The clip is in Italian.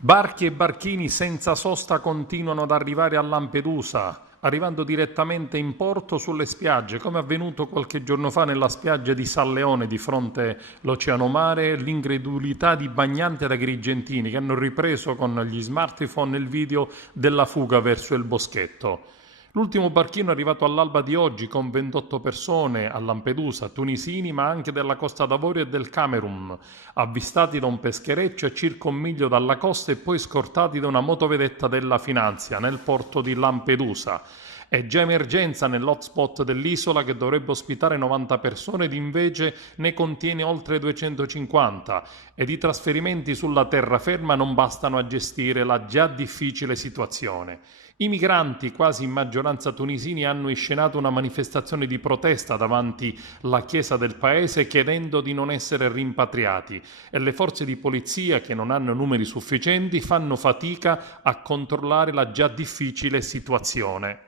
Barchi e barchini senza sosta continuano ad arrivare a Lampedusa, arrivando direttamente in porto sulle spiagge, come avvenuto qualche giorno fa nella spiaggia di San Leone di fronte all'Oceano Mare, l'incredulità di bagnanti ad agrigentini che hanno ripreso con gli smartphone il video della fuga verso il boschetto. L'ultimo barchino è arrivato all'alba di oggi con 28 persone a Lampedusa, tunisini ma anche della Costa d'Avorio e del Camerun, avvistati da un peschereccio a circa 1 miglio dalla costa e poi scortati da una motovedetta della Finanzia nel porto di Lampedusa. È già emergenza nell'hotspot dell'isola che dovrebbe ospitare 90 persone ed invece ne contiene oltre 250 ed i trasferimenti sulla terraferma non bastano a gestire la già difficile situazione. I migranti, quasi in maggioranza tunisini, hanno inscenato una manifestazione di protesta davanti alla chiesa del paese chiedendo di non essere rimpatriati e le forze di polizia, che non hanno numeri sufficienti, fanno fatica a controllare la già difficile situazione.